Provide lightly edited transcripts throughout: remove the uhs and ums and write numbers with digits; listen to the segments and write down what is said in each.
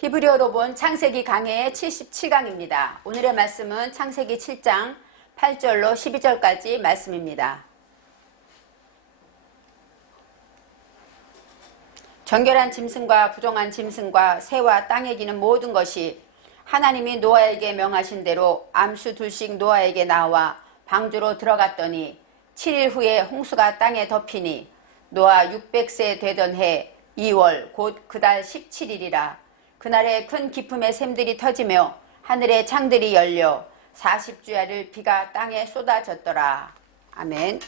히브리어로 본 창세기 강해의 77강입니다. 오늘의 말씀은 창세기 7장 8절로 12절까지 말씀입니다. 정결한 짐승과 부정한 짐승과 새와 땅에 기는 모든 것이 하나님이 노아에게 명하신 대로 암수 둘씩 노아에게 나와 방주로 들어갔더니 7일 후에 홍수가 땅에 덮이니 노아 600세 되던 해 2월 곧 그달 17일이라. 그날에 큰 기품의 샘들이 터지며 하늘의 창들이 열려 40주야를 비가 땅에 쏟아졌더라. 아멘.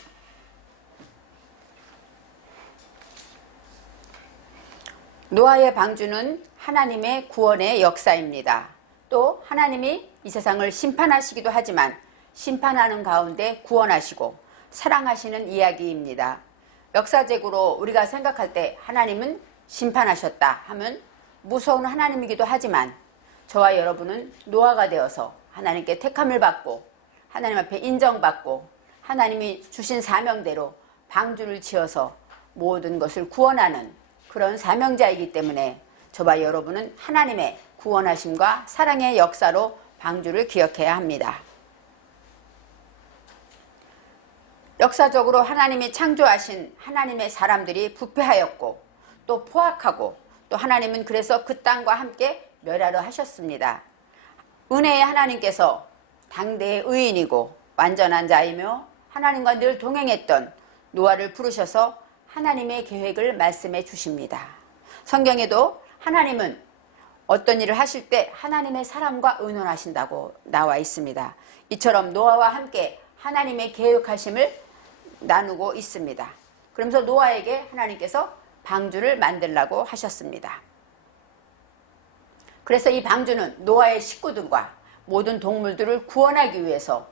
노아의 방주는 하나님의 구원의 역사입니다. 또 하나님이 이 세상을 심판하시기도 하지만 심판하는 가운데 구원하시고 사랑하시는 이야기입니다. 역사적으로 우리가 생각할 때 하나님은 심판하셨다 하면 무서운 하나님이기도 하지만 저와 여러분은 노아가 되어서 하나님께 택함을 받고 하나님 앞에 인정받고 하나님이 주신 사명대로 방주를 지어서 모든 것을 구원하는 그런 사명자이기 때문에 저와 여러분은 하나님의 구원하심과 사랑의 역사로 방주를 기억해야 합니다. 역사적으로 하나님이 창조하신 하나님의 사람들이 부패하였고 또 포악하고 또 하나님은 그래서 그 땅과 함께 멸하려 하셨습니다. 은혜의 하나님께서 당대의 의인이고 완전한 자이며 하나님과 늘 동행했던 노아를 부르셔서 하나님의 계획을 말씀해 주십니다. 성경에도 하나님은 어떤 일을 하실 때 하나님의 사람과 의논하신다고 나와 있습니다. 이처럼 노아와 함께 하나님의 계획하심을 나누고 있습니다. 그러면서 노아에게 하나님께서 방주를 만들라고 하셨습니다. 그래서 이 방주는 노아의 식구들과 모든 동물들을 구원하기 위해서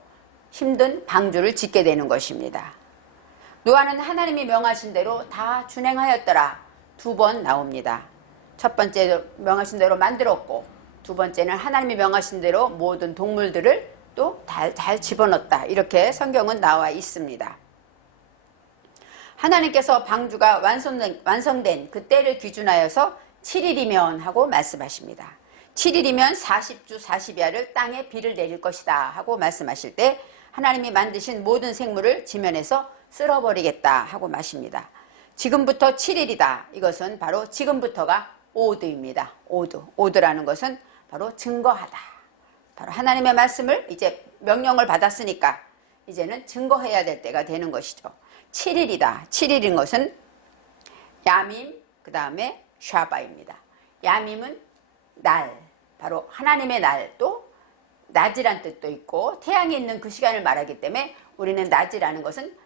힘든 방주를 짓게 되는 것입니다. 노아는 하나님이 명하신 대로 다 준행하였더라. 2번 나옵니다. 첫 번째 명하신 대로 만들었고 두 번째는 하나님이 명하신 대로 모든 동물들을 또 잘 집어넣었다. 이렇게 성경은 나와 있습니다. 하나님께서 방주가 완성된 그 때를 기준하여서 7일이면 하고 말씀하십니다. 7일이면 40주 40야를 땅에 비를 내릴 것이다 하고 말씀하실 때 하나님이 만드신 모든 생물을 지면에서 쓸어버리겠다 하고 마십니다. 지금부터 7일이다. 이것은 바로 지금부터가 오드입니다. 오드라는 것은 바로 증거하다. 바로 하나님의 말씀을 이제 명령을 받았으니까 이제는 증거해야 될 때가 되는 것이죠. 7일이다. 7일인 것은 야밈 그 다음에 샤바입니다. 야밈은 날, 바로 하나님의 날, 또 낮이란 뜻도 있고 태양이 있는 그 시간을 말하기 때문에 우리는 낮이라는 것은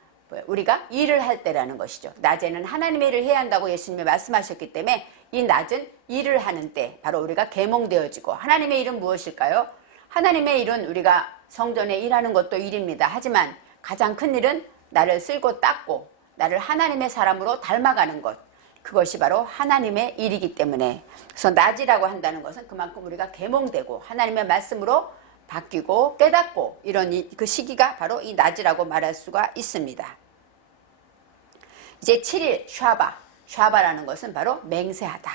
우리가 일을 할 때라는 것이죠. 낮에는 하나님의 일을 해야 한다고 예수님이 말씀하셨기 때문에 이 낮은 일을 하는 때 바로 우리가 계몽되어지고 하나님의 일은 무엇일까요? 하나님의 일은 우리가 성전에 일하는 것도 일입니다. 하지만 가장 큰 일은 나를 쓸고 닦고 나를 하나님의 사람으로 닮아가는 것, 그것이 바로 하나님의 일이기 때문에 그래서 낮이라고 한다는 것은 그만큼 우리가 계몽되고 하나님의 말씀으로 바뀌고 깨닫고 이런 그 시기가 바로 이 낮이라고 말할 수가 있습니다. 이제 7일 샤바라는 것은 바로 맹세하다,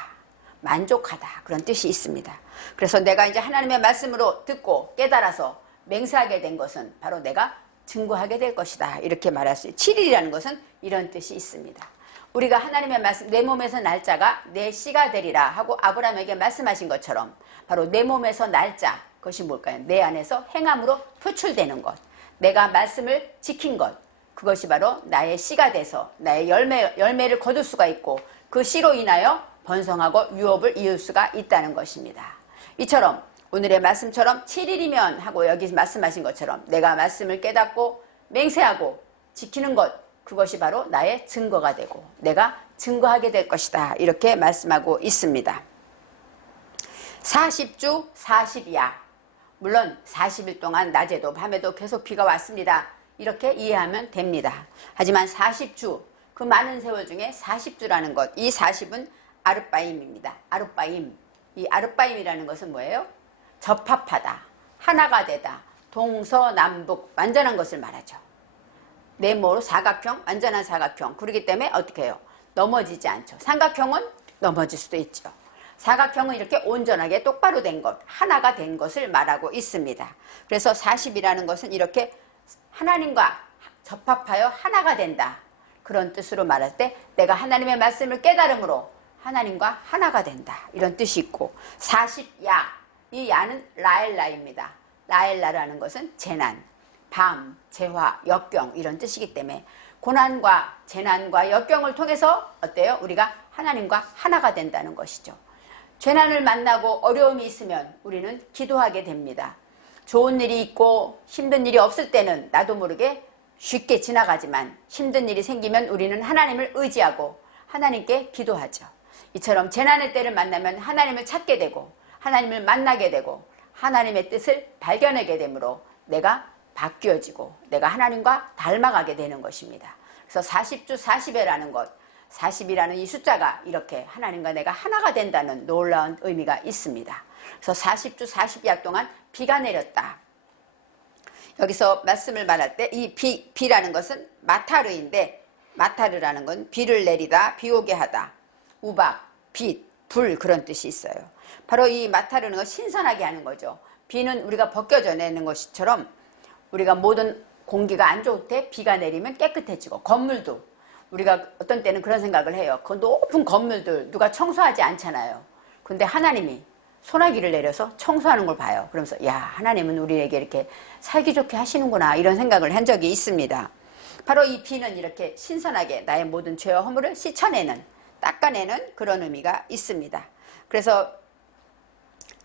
만족하다 그런 뜻이 있습니다. 그래서 내가 이제 하나님의 말씀으로 듣고 깨달아서 맹세하게 된 것은 바로 내가 증거하게 될 것이다 이렇게 말할 수 있어요. 7일이라는 것은 이런 뜻이 있습니다. 우리가 하나님의 말씀, 내 몸에서 날짜가 내 씨가 되리라 하고 아브라함에게 말씀하신 것처럼 바로 내 몸에서 날짜, 그것이 뭘까요? 내 안에서 행함으로 표출되는 것, 내가 말씀을 지킨 것, 그것이 바로 나의 씨가 돼서 나의 열매를 거둘 수가 있고 그 씨로 인하여 번성하고 유업을 이을 수가 있다는 것입니다. 이처럼 오늘의 말씀처럼 7일이면 하고 여기 말씀하신 것처럼 내가 말씀을 깨닫고 맹세하고 지키는 것, 그것이 바로 나의 증거가 되고 내가 증거하게 될 것이다 이렇게 말씀하고 있습니다. 40주 40야, 물론 40일 동안 낮에도 밤에도 계속 비가 왔습니다. 이렇게 이해하면 됩니다. 하지만 40주, 그 많은 세월 중에 40주라는 것, 이 40은 아르바임입니다. 아르바임. 이 아르바임이라는 것은 뭐예요? 접합하다, 하나가 되다, 동서남북 완전한 것을 말하죠. 네모로 사각형, 완전한 사각형. 그렇기 때문에 어떻게 해요? 넘어지지 않죠. 삼각형은 넘어질 수도 있죠. 사각형은 이렇게 온전하게 똑바로 된 것, 하나가 된 것을 말하고 있습니다. 그래서 40이라는 것은 이렇게 하나님과 접합하여 하나가 된다. 그런 뜻으로 말할 때 내가 하나님의 말씀을 깨달음으로 하나님과 하나가 된다. 이런 뜻이 있고 40야, 이 야는 라엘라입니다. 라엘라라는 것은 재난, 밤, 재화, 역경 이런 뜻이기 때문에 고난과 재난과 역경을 통해서 어때요? 우리가 하나님과 하나가 된다는 것이죠. 재난을 만나고 어려움이 있으면 우리는 기도하게 됩니다. 좋은 일이 있고 힘든 일이 없을 때는 나도 모르게 쉽게 지나가지만 힘든 일이 생기면 우리는 하나님을 의지하고 하나님께 기도하죠. 이처럼 재난의 때를 만나면 하나님을 찾게 되고 하나님을 만나게 되고 하나님의 뜻을 발견하게 되므로 내가 바뀌어지고 내가 하나님과 닮아가게 되는 것입니다. 그래서 40주 40회라는 것, 40이라는 이 숫자가 이렇게 하나님과 내가 하나가 된다는 놀라운 의미가 있습니다. 그래서 40주 40야 동안 비가 내렸다. 여기서 말씀을 말할 때 이 비라는 것은 마타르인데 마타르라는 건 비를 내리다, 비 오게 하다, 우박, 빛, 불 그런 뜻이 있어요. 바로 이 마타르는 건 신선하게 하는 거죠. 비는 우리가 벗겨져 내는 것처럼 우리가 모든 공기가 안 좋을 때 비가 내리면 깨끗해지고 건물도 우리가 어떤 때는 그런 생각을 해요. 그 높은 건물들 누가 청소하지 않잖아요. 근데 하나님이 소나기를 내려서 청소하는 걸 봐요. 그러면서 야, 하나님은 우리에게 이렇게 살기 좋게 하시는구나 이런 생각을 한 적이 있습니다. 바로 이 비는 이렇게 신선하게 나의 모든 죄와 허물을 씻어내는, 닦아내는 그런 의미가 있습니다. 그래서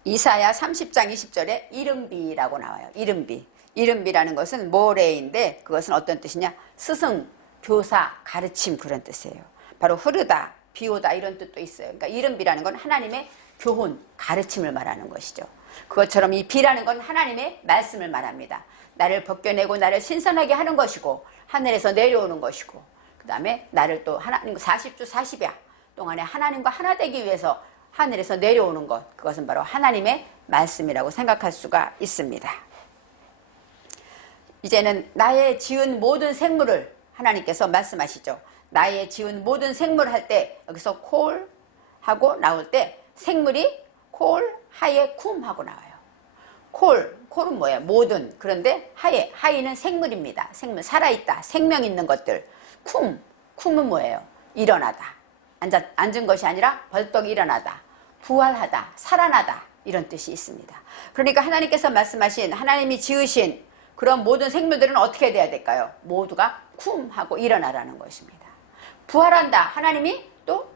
이사야 30장 20절에 이른비라고 나와요. 이른비. 이른비라는 것은 모래인데 그것은 어떤 뜻이냐? 스승, 교사, 가르침 그런 뜻이에요. 바로 흐르다, 비오다 이런 뜻도 있어요. 그러니까 이른비라는 건 하나님의 교훈, 가르침을 말하는 것이죠. 그것처럼 이 비라는 건 하나님의 말씀을 말합니다. 나를 벗겨내고 나를 신선하게 하는 것이고 하늘에서 내려오는 것이고 그 다음에 나를 또 하나님 40주 40야 동안에 하나님과 하나 되기 위해서 하늘에서 내려오는 것, 그것은 바로 하나님의 말씀이라고 생각할 수가 있습니다. 이제는 나의 지은 모든 생물을 하나님께서 말씀하시죠. 나의 지은 모든 생물 할 때 여기서 콜 하고 나올 때 생물이 콜, 하예, 쿰 하고 나와요. 콜은 뭐예요? 모든. 그런데 하이는 생물입니다. 생물, 살아있다, 생명 있는 것들. 쿰은 뭐예요? 일어나다. 앉은 것이 아니라 벌떡 일어나다, 부활하다, 살아나다 이런 뜻이 있습니다. 그러니까 하나님께서 말씀하신 하나님이 지으신 그런 모든 생물들은 어떻게 돼야 될까요? 모두가 쿰하고 일어나라는 것입니다. 부활한다. 하나님이 또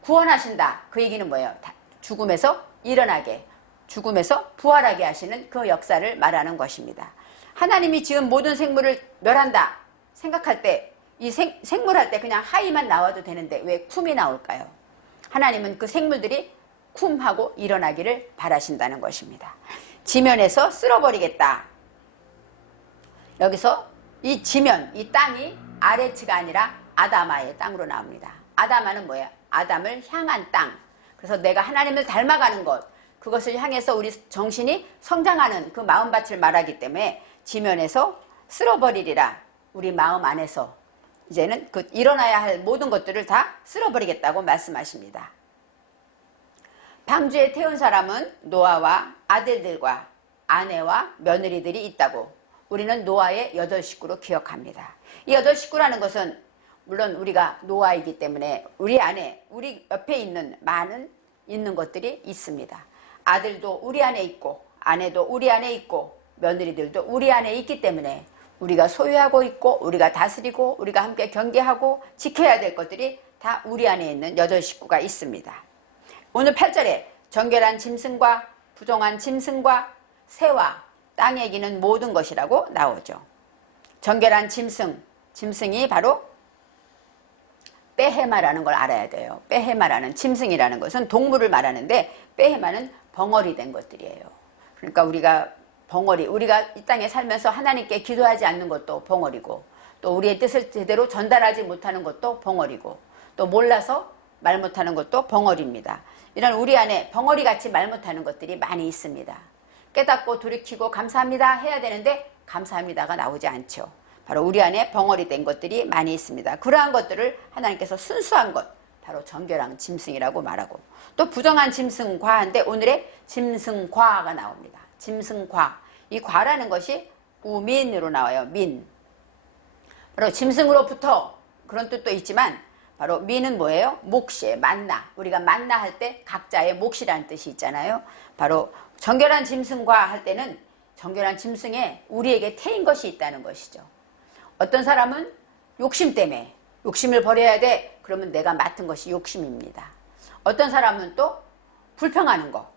구원하신다. 그 얘기는 뭐예요? 죽음에서 일어나게, 죽음에서 부활하게 하시는 그 역사를 말하는 것입니다. 하나님이 지은 모든 생물을 멸한다 생각할 때 이 생물할 때 그냥 하이만 나와도 되는데 왜 쿰이 나올까요? 하나님은 그 생물들이 쿰하고 일어나기를 바라신다는 것입니다. 지면에서 쓸어버리겠다. 여기서 이 지면, 이 땅이 아레츠가 아니라 아다마의 땅으로 나옵니다. 아다마는 뭐예요? 아담을 향한 땅. 그래서 내가 하나님을 닮아가는 것, 그것을 향해서 우리 정신이 성장하는 그 마음밭을 말하기 때문에 지면에서 쓸어버리리라. 우리 마음 안에서 이제는 그 일어나야 할 모든 것들을 다 쓸어버리겠다고 말씀하십니다. 방주에 태운 사람은 노아와 아들들과 아내와 며느리들이 있다고 우리는 노아의 8식구로 기억합니다. 이 8식구라는 것은 물론 우리가 노아이기 때문에 우리 안에, 우리 옆에 있는 많은 있는 것들이 있습니다. 아들도 우리 안에 있고 아내도 우리 안에 있고 며느리들도 우리 안에 있기 때문에 우리가 소유하고 있고 우리가 다스리고 우리가 함께 경계하고 지켜야 될 것들이 다 우리 안에 있는 8식구가 있습니다. 오늘 8절에 정결한 짐승과 부정한 짐승과 새와 땅에 기는 모든 것이라고 나오죠. 정결한 짐승이 바로 빼헤마라는 걸 알아야 돼요. 빼헤마라는 짐승이라는 것은 동물을 말하는데 빼헤마는 벙어리 된 것들이에요. 그러니까 우리가 이 땅에 살면서 하나님께 기도하지 않는 것도 벙어리고 또 우리의 뜻을 제대로 전달하지 못하는 것도 벙어리고 또 몰라서 말 못하는 것도 벙어리입니다. 이런 우리 안에 벙어리같이 말 못하는 것들이 많이 있습니다. 깨닫고 돌이키고 감사합니다 해야 되는데 감사합니다가 나오지 않죠. 바로 우리 안에 벙어리 된 것들이 많이 있습니다. 그러한 것들을 하나님께서 순수한 것, 바로 정결한 짐승이라고 말하고, 또 부정한 짐승 과한데 오늘의 짐승과가 나옵니다. 짐승과. 이 과라는 것이 우민으로 나와요. 민. 바로 짐승으로부터 그런 뜻도 있지만 바로 민은 뭐예요? 몫이에요. 만나. 우리가 만나 할 때 각자의 몫이라는 뜻이 있잖아요. 바로 정결한 짐승과 할 때는 정결한 짐승에 우리에게 태인 것이 있다는 것이죠. 어떤 사람은 욕심 때문에 욕심을 버려야 돼. 그러면 내가 맡은 것이 욕심입니다. 어떤 사람은 또 불평하는 거.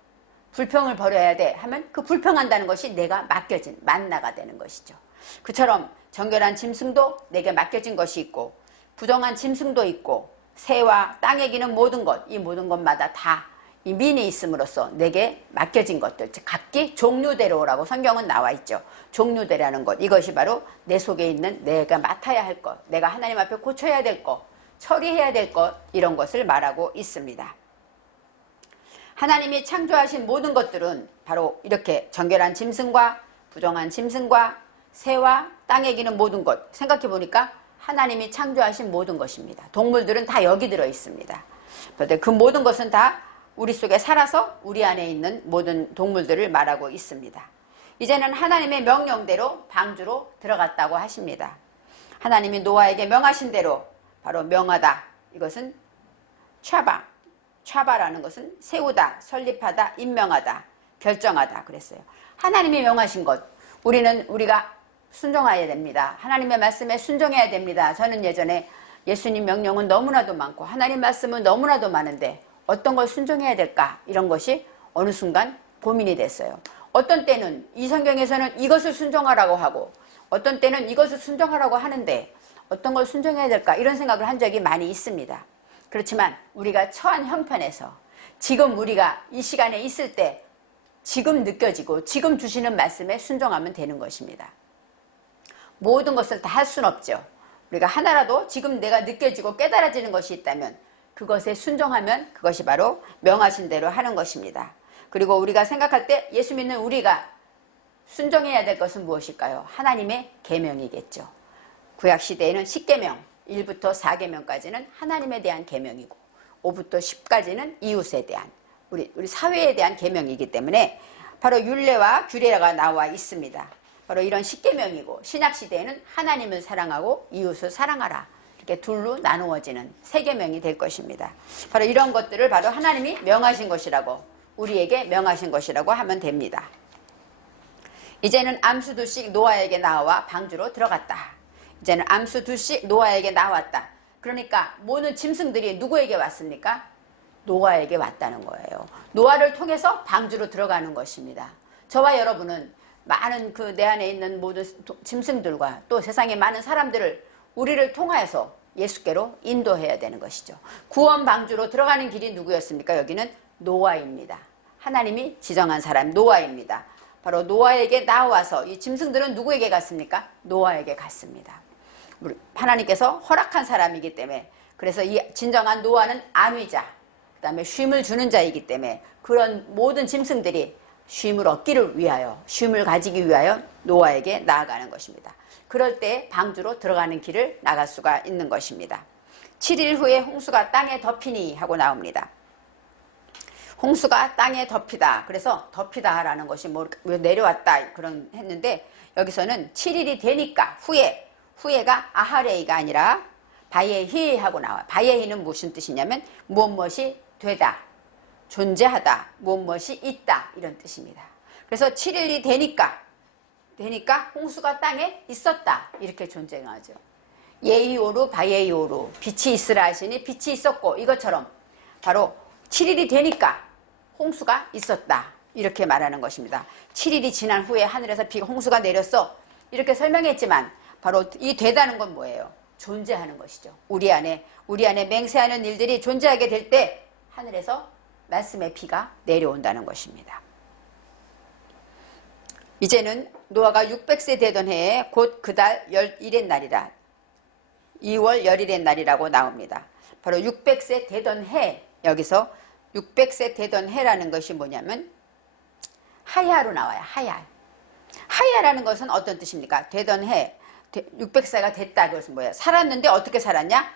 불평을 버려야 돼 하면 그 불평한다는 것이 내가 맡겨진 만나가 되는 것이죠. 그처럼 정결한 짐승도 내게 맡겨진 것이 있고 부정한 짐승도 있고 새와 땅에 기는 모든 것, 이 모든 것마다 다 이 민이 있음으로써 내게 맡겨진 것들, 즉 각기 종류대로라고 성경은 나와 있죠. 종류대라는 것, 이것이 바로 내 속에 있는 내가 맡아야 할 것, 내가 하나님 앞에 고쳐야 될 것, 처리해야 될 것, 이런 것을 말하고 있습니다. 하나님이 창조하신 모든 것들은 바로 이렇게 정결한 짐승과 부정한 짐승과 새와 땅에 기는 모든 것, 생각해 보니까 하나님이 창조하신 모든 것입니다. 동물들은 다 여기 들어 있습니다. 그런데 그 모든 것은 다 우리 속에 살아서 우리 안에 있는 모든 동물들을 말하고 있습니다. 이제는 하나님의 명령대로 방주로 들어갔다고 하십니다. 하나님이 노아에게 명하신 대로 바로 명하다. 이것은 차바라는 것은 세우다, 설립하다, 임명하다, 결정하다 그랬어요. 하나님이 명하신 것, 우리가 순종해야 됩니다. 하나님의 말씀에 순종해야 됩니다. 저는 예전에 예수님 명령은 너무나도 많고 하나님 말씀은 너무나도 많은데 어떤 걸 순종해야 될까? 이런 것이 어느 순간 고민이 됐어요. 어떤 때는 이 성경에서는 이것을 순종하라고 하고 어떤 때는 이것을 순종하라고 하는데 어떤 걸 순종해야 될까? 이런 생각을 한 적이 많이 있습니다. 그렇지만 우리가 처한 형편에서 지금 우리가 이 시간에 있을 때 지금 느껴지고 지금 주시는 말씀에 순종하면 되는 것입니다. 모든 것을 다 할 수는 없죠. 우리가 하나라도 지금 내가 느껴지고 깨달아지는 것이 있다면 그것에 순종하면 그것이 바로 명하신 대로 하는 것입니다. 그리고 우리가 생각할 때 예수 믿는 우리가 순종해야 될 것은 무엇일까요? 하나님의 계명이겠죠. 구약시대에는 10계명, 1부터 4계명까지는 하나님에 대한 계명이고 5부터 10까지는 이웃에 대한 우리 사회에 대한 계명이기 때문에 바로 율례와 규례가 나와 있습니다. 바로 이런 10계명이고 신약시대에는 하나님을 사랑하고 이웃을 사랑하라. 이렇게 둘로 나누어지는 3계명이 될 것입니다. 바로 이런 것들을 바로 하나님이 명하신 것이라고 우리에게 명하신 것이라고 하면 됩니다. 이제는 암수 둘씩 노아에게 나와 방주로 들어갔다. 이제는 암수 둘씩 노아에게 나왔다. 그러니까 모든 짐승들이 누구에게 왔습니까? 노아에게 왔다는 거예요. 노아를 통해서 방주로 들어가는 것입니다. 저와 여러분은 많은 그 내 안에 있는 모든 짐승들과 또 세상의 많은 사람들을 우리를 통하여서 예수께로 인도해야 되는 것이죠. 구원 방주로 들어가는 길이 누구였습니까? 여기는 노아입니다. 하나님이 지정한 사람 노아입니다. 바로 노아에게 나와서 이 짐승들은 누구에게 갔습니까? 노아에게 갔습니다. 하나님께서 허락한 사람이기 때문에 그래서 이 진정한 노아는 안위자 그 다음에 쉼을 주는 자이기 때문에 그런 모든 짐승들이 쉼을 얻기를 위하여 쉼을 가지기 위하여 노아에게 나아가는 것입니다. 그럴 때 방주로 들어가는 길을 나갈 수가 있는 것입니다. 7일 후에 홍수가 땅에 덮이니 하고 나옵니다. 홍수가 땅에 덮이다. 그래서 덮이다라는 것이 왜 내려왔다 그런 했는데 여기서는 7일이 되니까 후에가 아하레이가 아니라 바예히 하고 나와요. 바예히는 무슨 뜻이냐면 무엇이 되다, 존재하다, 무엇이 있다 이런 뜻입니다. 그래서 7일이 되니까 홍수가 땅에 있었다 이렇게 존재하죠. 예이오루 바예이오루 빛이 있으라 하시니 빛이 있었고 이것처럼 바로 7일이 되니까 홍수가 있었다 이렇게 말하는 것입니다. 7일이 지난 후에 하늘에서 홍수가 내렸어 이렇게 설명했지만 바로 이 되다는 건 뭐예요? 존재하는 것이죠. 우리 안에 맹세하는 일들이 존재하게 될 때 하늘에서 말씀의 비가 내려온다는 것입니다. 이제는 노아가 600세 되던 해에 곧 그달 11의 날이라 2월 11의 날이라고 나옵니다. 바로 600세 되던 해 여기서 600세 되던 해라는 것이 뭐냐면 하야로 나와요. 하야라는 것은 어떤 뜻입니까? 되던 해 600세가 됐다. 그것은 뭐예요? 살았는데 어떻게 살았냐?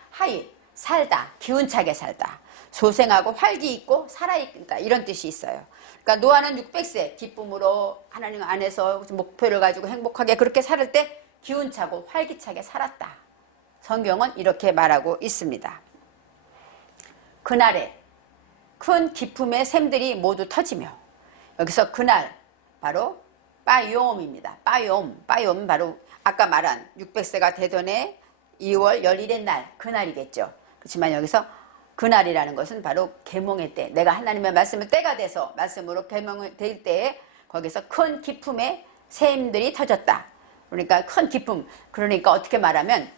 살다, 기운차게 살다. 소생하고 활기 있고 살아있다 이런 뜻이 있어요. 그러니까 노아는 600세 기쁨으로 하나님 안에서 목표를 가지고 행복하게 그렇게 살 때 기운차고 활기차게 살았다. 성경은 이렇게 말하고 있습니다. 그날에 큰 기쁨의 샘들이 모두 터지며, 여기서 그날 바로 빠요옴입니다. 빠요옴 바로 아까 말한 600세가 되던 해 2월 열일의 날, 그날이겠죠. 그렇지만 여기서 그날이라는 것은 바로 계몽의 때, 내가 하나님의 말씀을 때가 돼서 말씀으로 계몽이 될 때에 거기서 큰 기쁨의 샘들이 터졌다. 그러니까 큰 기쁨, 그러니까 어떻게 말하면,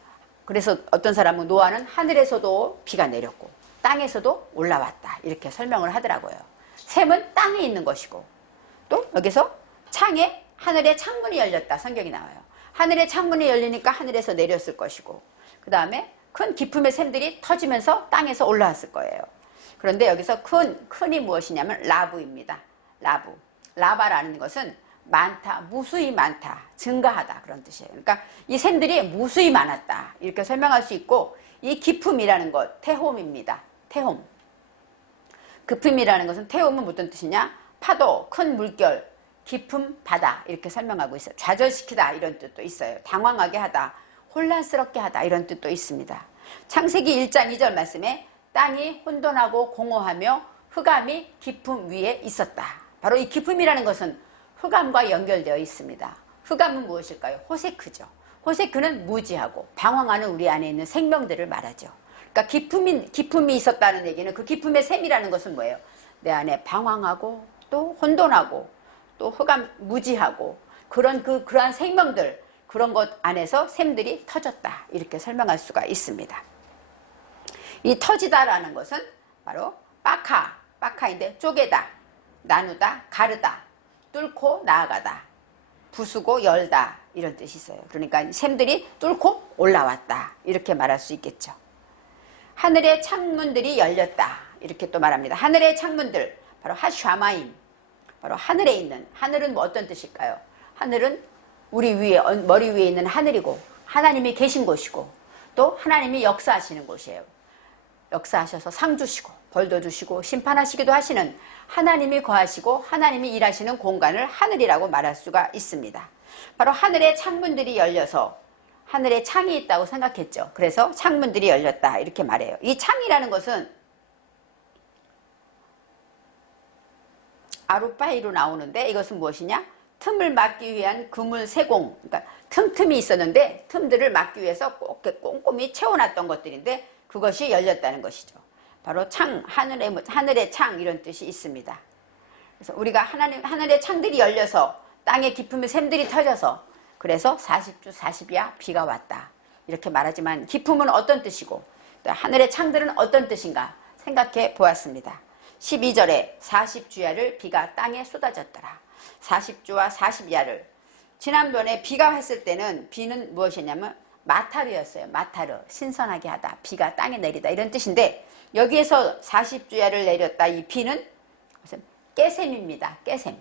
그래서 어떤 사람은 노아는 하늘에서도 비가 내렸고 땅에서도 올라왔다 이렇게 설명을 하더라고요. 샘은 땅에 있는 것이고, 또 여기서 창에 하늘의 창문이 열렸다 성경이 나와요. 하늘의 창문이 열리니까 하늘에서 내렸을 것이고, 그 다음에 큰 기쁨의 샘들이 터지면서 땅에서 올라왔을 거예요. 그런데 여기서 큰이 무엇이냐면 라부입니다. 라바라는 것은 많다, 무수히 많다, 증가하다 그런 뜻이에요. 그러니까 이 샘들이 무수히 많았다 이렇게 설명할 수 있고, 이 기쁨이라는 것 테홈입니다. 테홈. 기쁨이라는 것은, 테홈은 어떤 뜻이냐? 파도, 큰 물결, 깊은 바다 이렇게 설명하고 있어요. 좌절시키다 이런 뜻도 있어요. 당황하게 하다, 혼란스럽게 하다 이런 뜻도 있습니다. 창세기 1장 2절 말씀에 땅이 혼돈하고 공허하며 흑암이 깊음 위에 있었다. 바로 이 기쁨이라는 것은 흑암과 연결되어 있습니다. 흑암은 무엇일까요? 호세크죠. 호세크는 무지하고 방황하는 우리 안에 있는 생명들을 말하죠. 그러니까 기쁨이 있었다는 얘기는, 그 기쁨의 샘이라는 것은 뭐예요? 내 안에 방황하고 또 혼돈하고 또 흑암, 무지하고 그러한 생명들, 그런 것 안에서 샘들이 터졌다 이렇게 설명할 수가 있습니다. 이 터지다라는 것은 바로 빠카인데 쪼개다, 나누다, 가르다, 뚫고 나아가다, 부수고 열다 이런 뜻이 있어요. 그러니까 샘들이 뚫고 올라왔다 이렇게 말할 수 있겠죠. 하늘의 창문들이 열렸다 이렇게 또 말합니다. 하늘의 창문들, 바로 하샤마임, 바로 하늘에 있는, 하늘은 뭐 어떤 뜻일까요? 하늘은 우리 위에, 머리 위에 있는 하늘이고 하나님이 계신 곳이고 또 하나님이 역사하시는 곳이에요. 역사하셔서 상 주시고 벌도 주시고 심판하시기도 하시는, 하나님이 거하시고 하나님이 일하시는 공간을 하늘이라고 말할 수가 있습니다. 바로 하늘의 창문들이 열려서 하늘에 창이 있다고 생각했죠. 그래서 창문들이 열렸다 이렇게 말해요. 이 창이라는 것은 아루파이로 나오는데, 이것은 무엇이냐? 틈을 막기 위한 그물 세공, 그러니까 틈틈이 있었는데 틈들을 막기 위해서 꼼꼼히 채워놨던 것들인데 그것이 열렸다는 것이죠. 바로 창, 하늘의 창 이런 뜻이 있습니다. 그래서 우리가 하늘의 창들이 열려서 땅의 기쁨의 샘들이 터져서, 그래서 40주 40야 비가 왔다 이렇게 말하지만, 기쁨은 어떤 뜻이고 또 하늘의 창들은 어떤 뜻인가 생각해 보았습니다. 12절에 40주야를 비가 땅에 쏟아졌더라. 40주와 40야를, 지난번에 비가 왔을 때는 비는 무엇이냐면 마타르였어요. 마타르, 신선하게 하다, 비가 땅에 내리다 이런 뜻인데, 여기에서 40주야를 내렸다 이 비는 깨셈입니다. 깨셈,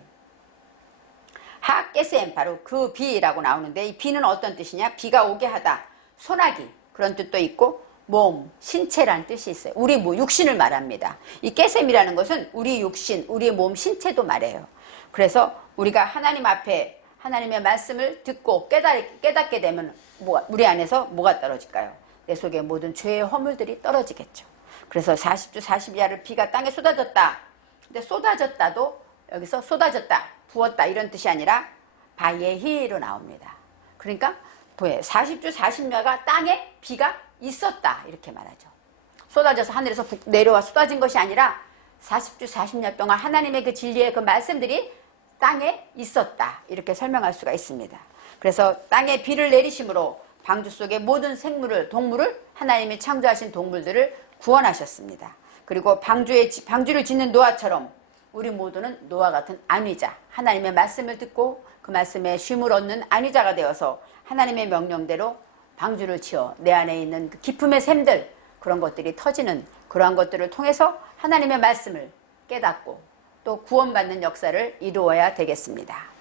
하깨셈, 바로 그 비라고 나오는데, 이 비는 어떤 뜻이냐? 비가 오게 하다, 소나기 그런 뜻도 있고 몸, 신체란 뜻이 있어요. 우리 육신을 말합니다. 이 깨셈이라는 것은 우리 육신, 우리의 몸, 신체도 말해요. 그래서 우리가 하나님 앞에 하나님의 말씀을 듣고 깨닫게 되면 우리 안에서 뭐가 떨어질까요? 내 속에 모든 죄의 허물들이 떨어지겠죠. 그래서 40주 40야를 비가 땅에 쏟아졌다. 근데 쏟아졌다도 여기서 쏟아졌다, 부었다 이런 뜻이 아니라 바예히로 나옵니다. 그러니까 40주 40야가 땅에 비가 있었다 이렇게 말하죠. 쏟아져서 하늘에서 내려와 쏟아진 것이 아니라 40주 40야 동안 하나님의 그 진리의 그 말씀들이 땅에 있었다 이렇게 설명할 수가 있습니다. 그래서 땅에 비를 내리심으로 방주 속의 모든 생물을, 동물을, 하나님이 창조하신 동물들을 구원하셨습니다. 그리고 방주를 짓는 노아처럼 우리 모두는 노아 같은 안위자, 하나님의 말씀을 듣고 그 말씀에 쉼을 얻는 안위자가 되어서 하나님의 명령대로 방주를 지어 내 안에 있는 그 기쁨의 샘들, 그런 것들이 터지는, 그러한 것들을 통해서 하나님의 말씀을 깨닫고 또 구원받는 역사를 이루어야 되겠습니다.